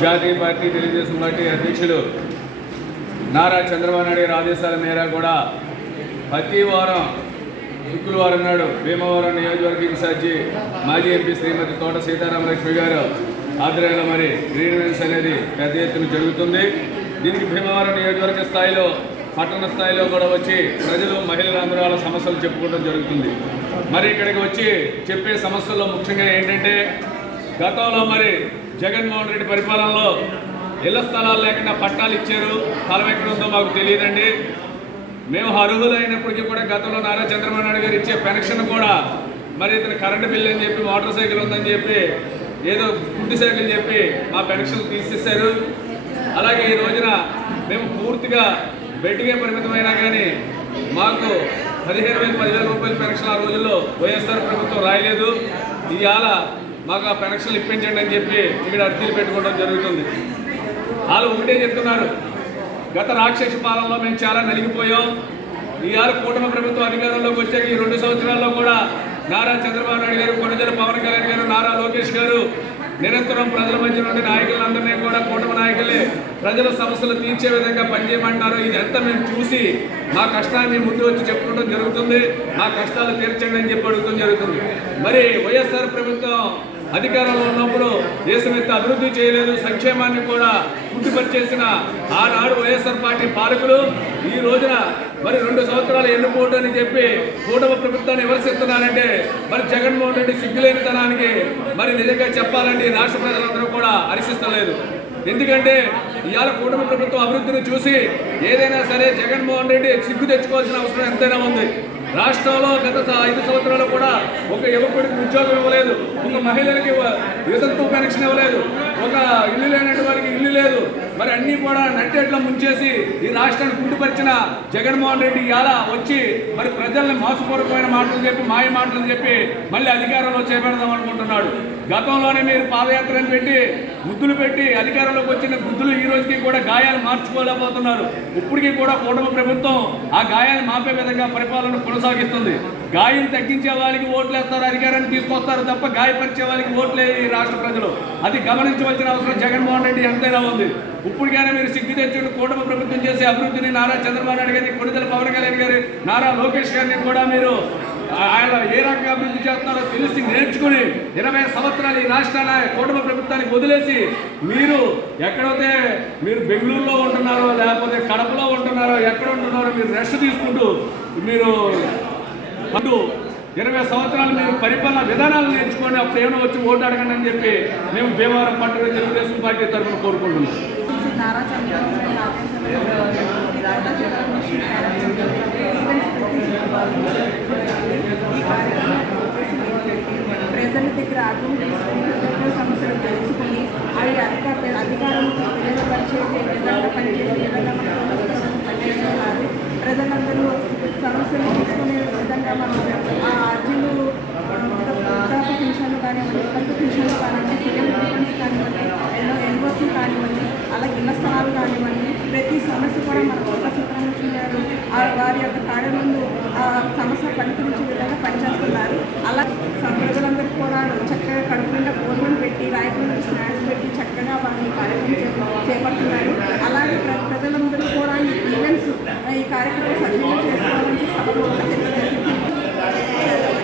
జాతీయ party Telugu Desam party అధ్యక్షులు నారా చంద్రబాబు నాయుడు గారి ఆదేశాల మేర కూడా ప్రతి వారం శుక్రవారం నాడు భీమవరం నియోజకవర్గ ఇన్ఛార్జి మాజీ ఎంపీ శ్రీమతి తోట సీతారామలక్ష్మి గారు ఆధ్వర్యంలో మరి గ్రీన్వెన్స్ అనేది పెద్ద ఎత్తున జరుగుతుంది. దీనికి భీమవరం నియోజకవర్గ స్థాయిలో పట్టణ స్థాయిలో కూడా వచ్చి ప్రజలు మహిళలు అందరూ వాళ్ళ సమస్యలు చెప్పుకోవడం జరుగుతుంది. మరి ఇక్కడికి వచ్చి చెప్పే సమస్యల్లో ముఖ్యంగా ఏంటంటే గతంలో మరి జగన్మోహన్ రెడ్డి పరిపాలనలో ఇళ్ల స్థలాలు లేకుండా పట్టాలు ఇచ్చారు. స్థలం ఎక్కడ ఉందో మాకు తెలియదండి. మేము అర్హులైనప్పటికీ కూడా గతంలో నారా చంద్రబాబు నాయుడు గారు ఇచ్చే పెన్షన్ కూడా మరి ఇతను కరెంటు బిల్లు అని చెప్పి మోటార్ సైకిల్ ఉందని చెప్పి ఏదో గుడ్డి సైకిల్ చెప్పి మా పెన్షన్ తీసేశారు. అలాగే ఈ రోజున మేము పూర్తిగా బెడ్కే పరిమితమైనా కానీ మాకు 15,000 రూపాయల పెన్షన్ ఆ రోజుల్లో వైఎస్ఆర్ ప్రభుత్వం రాయలేదు. ఇవాళ మాకు ఆ పెన్షన్లు ఇప్పించండి అని చెప్పి ఇక్కడ అర్జీలు పెట్టుకోవడం జరుగుతుంది. వాళ్ళు ఒకటే చెప్తున్నారు, గత రాక్షస పాలనలో మేము చాలా నలిగిపోయాం. ఇవాళ కూటమి ప్రభుత్వం అధికారంలోకి వచ్చాక ఈ 2 సంవత్సరాల్లో కూడా నారా చంద్రబాబు నాయుడు గారు, కొణిదెల పవన్ కళ్యాణ్ గారు, నారా లోకేష్ గారు నిరంతరం ప్రజల మధ్య నుండి నాయకులందరినీ కూడా కూటమి నాయకులే ప్రజల సమస్యలు తీర్చే విధంగా పనిచేయమంటున్నారు. ఇది ఎంత మేము చూసి మా కష్టాన్ని ముందు వచ్చి చెప్పుకోవడం జరుగుతుంది. మా కష్టాలు తీర్చండి అని చెప్పి అడుగుతూ జరుగుతుంది. మరి వైఎస్ఆర్ ప్రభుత్వం అధికారంలో ఉన్నప్పుడు దేశం ఎంత అభివృద్ధి చేయలేదు, సంక్షేమాన్ని కూడా పుట్టిపరిచేసిన ఆనాడు వైఎస్ఆర్ పార్టీ పాలకులు ఈ రోజున మరి 2 సంవత్సరాలు ఎన్నుకోవడం అని చెప్పి కూటమి ప్రభుత్వాన్ని విమర్శిస్తున్నారంటే మరి జగన్మోహన్ రెడ్డి సిగ్గులేనితనానికి మరి నిజంగా చెప్పాలంటే రాష్ట్ర ప్రజలందరూ కూడా హర్షిస్తలేదు. ఎందుకంటే ఇవాళ కూటమి ప్రభుత్వం అభివృద్ధిని చూసి ఏదైనా సరే జగన్మోహన్ రెడ్డి సిగ్గు తెచ్చుకోవాల్సిన అవసరం ఎంతైనా ఉంది. రాష్ట్రంలో గత 5 సంవత్సరాలు కూడా ఒక యువకుడికి ఉద్యోగం ఇవ్వలేదు, ఒక మహిళలకి వితంతు పెన్షన్ ఇవ్వలేదు, ఒక ఇల్లు లేనటువంటి వారికి ఇల్లు లేదు. మరి అన్నీ కూడా నట్టేట్లా ముంచేసి ఈ రాష్ట్రాన్ని కుంటుపరిచిన జగన్మోహన్ రెడ్డి ఇవాళ వచ్చి మరి ప్రజల్ని మోసపూర్వకమైన మాటలు చెప్పి మాయ మాటలు చెప్పి మళ్ళీ అధికారంలో చేపడదాం అనుకుంటున్నాడు. గతంలోనే మీరు పాదయాత్రను పెట్టి గుద్దులు పెట్టి అధికారంలోకి వచ్చిన గుద్దులు ఈ రోజుకి కూడా గాయాలు మార్చుకోలేకపోతున్నారు. ఇప్పటికీ కూడా కూటమి ప్రభుత్వం ఆ గాయాలు మాపే విధంగా పరిపాలన కొనసాగిస్తుంది. గాయం తగ్గించే వాళ్ళకి ఓట్లు వేస్తారు, అధికారాన్ని తీసుకొస్తారు తప్ప గాయపరిచే వాళ్ళకి ఓట్లే ఈ రాష్ట్ర ప్రజలు. అది గమనించవలసిన అవసరం జగన్మోహన్ రెడ్డి ఎంతైనా ఉంది. ఇప్పటికైనా మీరు సిగ్గు తెచ్చుకుని కూటమి ప్రభుత్వం చేసే అభివృద్ధిని నారా చంద్రబాబు నాయుడు గారిని, కొణిదెల పవన్ కళ్యాణ్ గారి, నారా లోకేష్ గారిని కూడా మీరు ఆయన ఏ రకంగా అభివృద్ధి చేస్తున్నారో తెలిసి నేర్చుకుని 20 సంవత్సరాలు ఈ రాష్ట్రాన్ని కూటమి ప్రభుత్వానికి వదిలేసి మీరు ఎక్కడైతే మీరు బెంగళూరులో ఉంటున్నారో లేకపోతే కడపలో ఉంటున్నారో ఎక్కడ ఉంటున్నారో మీరు రెస్ట్ తీసుకుంటూ మీరు 20 సంవత్సరాలు మీరు పరిపాలన విధానాలు నేర్చుకొని అప్పుడు ఏమైనా వచ్చి ఓటు అడగండి అని చెప్పి మేము భీమవరం పట్టణ తెలుగుదేశం పార్టీ తరఫున కోరుకుంటున్నాం. ప్రజల దగ్గర ఆగ్రహం తీసుకుని సమస్యలు తెలుసుకుని అవి అధికారం పరిచేసే విధంగా పనిచేసే విధంగా పనిచేస్తున్నారు. ప్రజలందరూ సమస్యలు తీసుకునే విధంగా మనం ఆ అర్జీలు వృద్ధాప్య పెన్షన్లు కానివ్వండి, వితంతు పెన్షన్లు కానివ్వండి, సీఎం డిఫెన్స్ కానివ్వండి, ఎన్ఓసీ కానివ్వండి, అలాగే ఇళ్ల స్థలాలు కానివ్వండి, ప్రతి సమస్య కూడా మన తోట సీతారామలక్ష్మి గారు వారి యొక్క కార్యాలయంలో సమస్య పరిష్కరించే విధంగా పనిచేస్తున్నారు. అలా